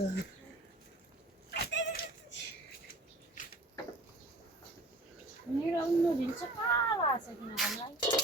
मेरो उनीहरू चाहिँ काला छ किन हामीलाई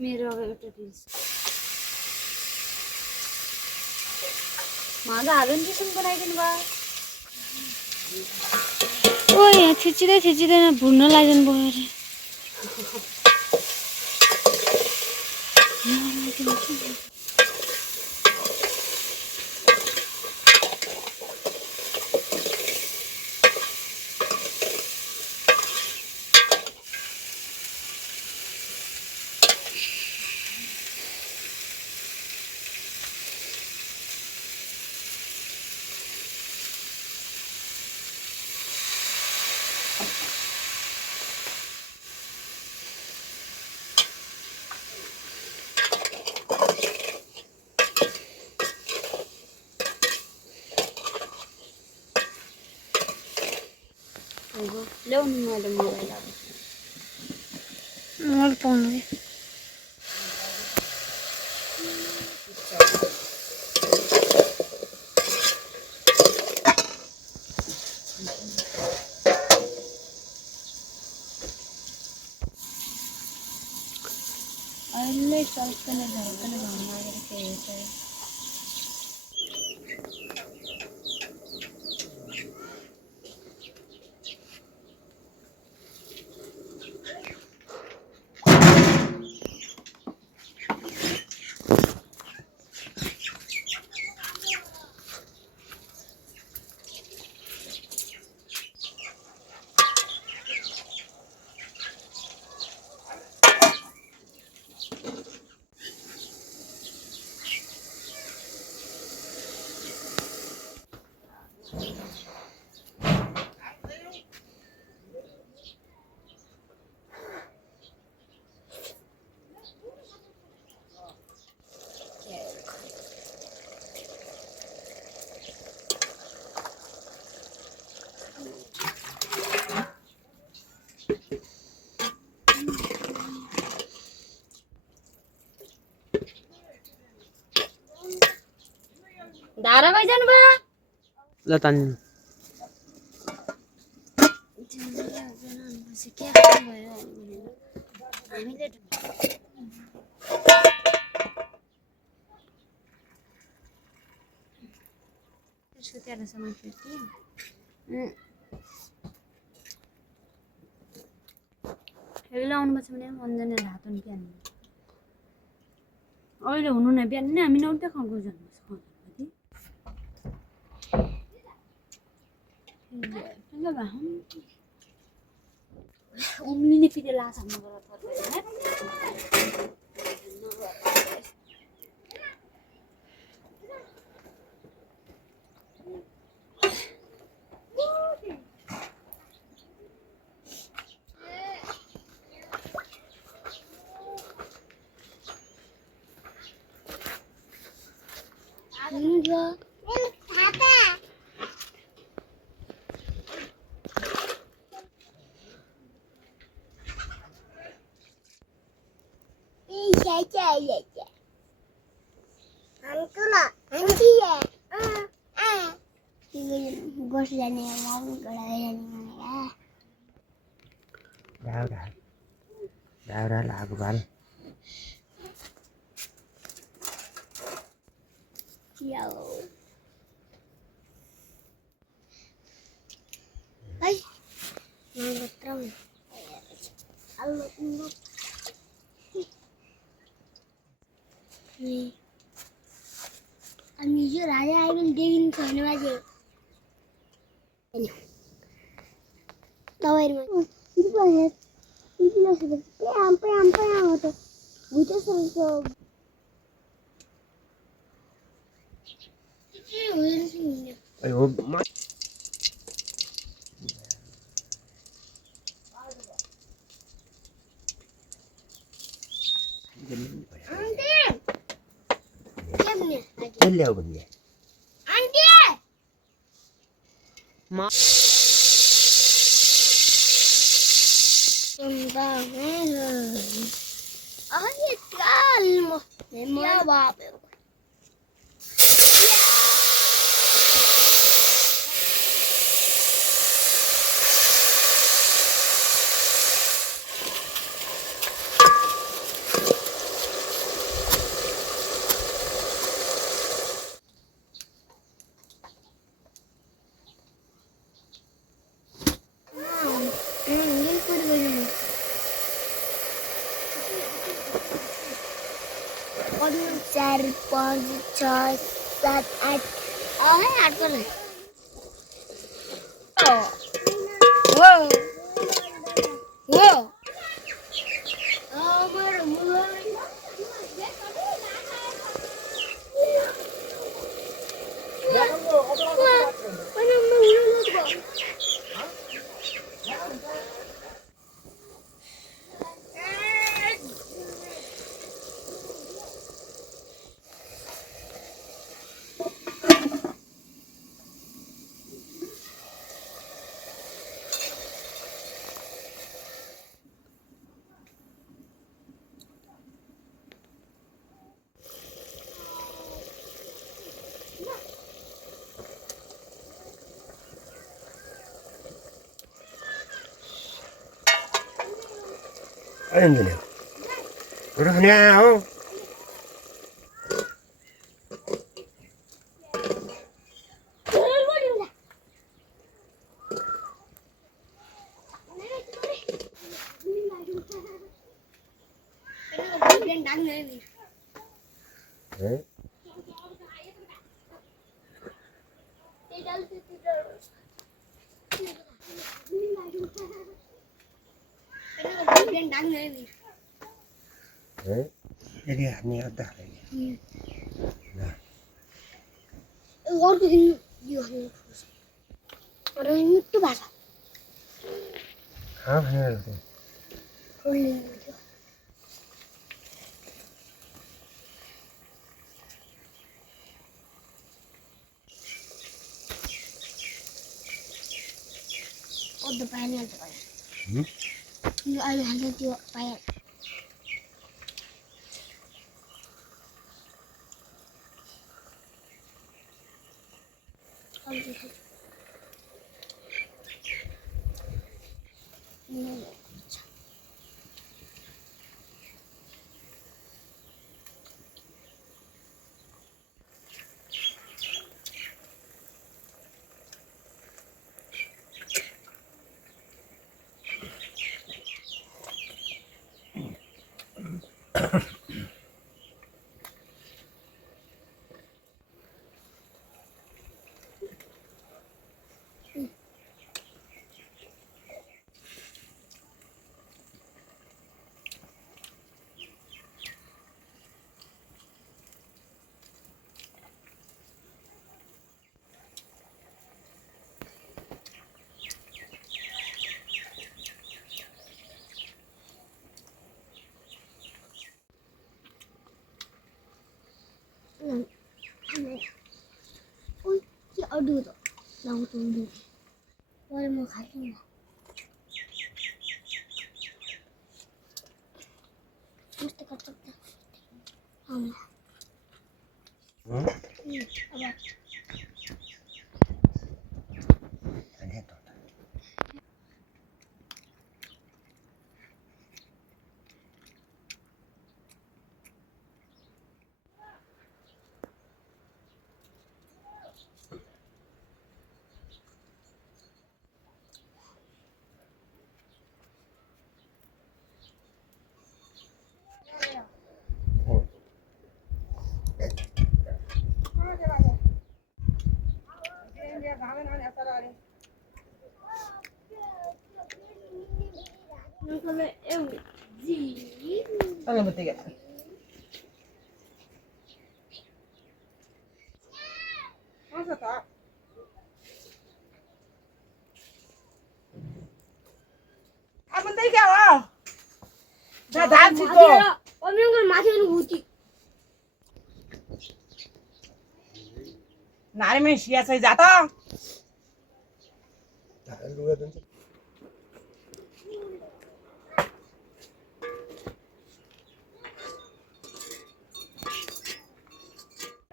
मेरो अब एउटा रिल्स मादा हालुन्जेसन बनाइदिनु भयो ओ यहाँ थिचिँदैन भुर्न लाग्दैन भयो ल्याउनु मैले मोबाइल अब मैले पाउनु अहिले चल्कने झल्कने घरमा लागेर के हेर्छ धारावाहिक जानुभयो ल तान आउनुपर्छ भने अन्जनले हात हुनु बिहान अहिले हुनु न बिहान नै हामी नउठ्दै खाउँको जानुपर्छ Umli pidela sama kalau tuh ya. Enggak. Iya. Antu lah, anci ya. Bos dan hewan, galayan ya. Đau là của bạn. Yo. Ay, nanggut terang. Halo, nanggut. Nih. Ani jujur aja, I will dig in sana aja. Ini. Tawain mas. Itu banget. Itu lah sudah. Sampai yang itu. Butuh sesuatu. Itu udah sini. Ayo, Ante. Diam nih lagi. Hello benda. Ante. Kembang. Ayat kalmo. Ya babe. Ini kudu. चार पाँच छः सात आठ है आठ पर है वो वो Ayun din eh. Udah niyaw. Eh? Eh? Jadi hanya ada lagi. Nah, और दिन और itu basah hanya itu. udah pengen tuh kan Hmm? ini ada juga pengen ôi chị ở đường rồi đâu tôi đi rồi mà khai không nào mesti kacau không 응? apa 안 했다. nó có vẻ em gì Tao một ticket. 한번 떼겨. 자, 다음 치고. 어명을 마시는 거지 나름의 시야서 자다. 자, 누가 던져?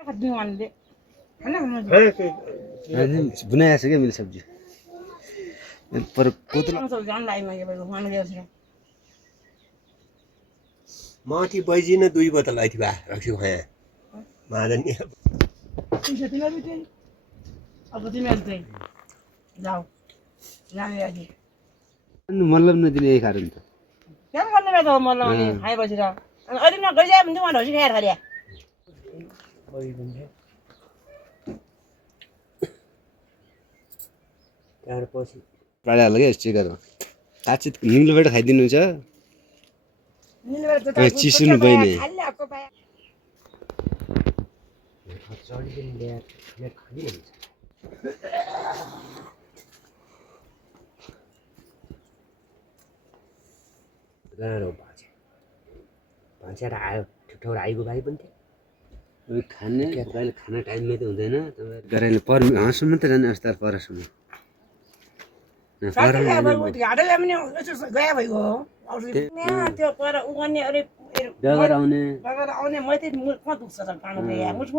같은 거 왔는데. 하나 하나. बनाया छ क्या मैले सब्जी पर कोतरा कौन सा जान लाई मैं ये लोग मान गए उसने. माथि बैजिन 2 बोतल आइथि बा रक्सी खाए मादन नि तुझे तो भी थे. अब तो मैं थे. जाओ. जाने आजी. मतलब नदिने यही कारण त क्या करने में तो मतलब ने हाय बजरा. अरे ना गई जाए मुझे वहां रोजी खाया खा त्यसपछि प्रायःले के चिकन काचित निम्लोबाट खाइदिनुहुन्छ चिसुनु बहिनी चढिदिन ल्याएर खाइदिनुहुन्छ गाह्रो भाँचे भाँचेर आयो ठुलो आइगो भाइ पनि थियो खाने तपाईँले खाना टाइममै त हुँदैन तपाईँ गराइले पर हाँसम्म त जाने अवस्था परसम्म साथै अब घाटले पनि यसो गए भइगयो यहाँ त्यो पर उगन्ने अरे डगर आउने बगर आउने मैले म दुख्छ त काँडो गए मुछ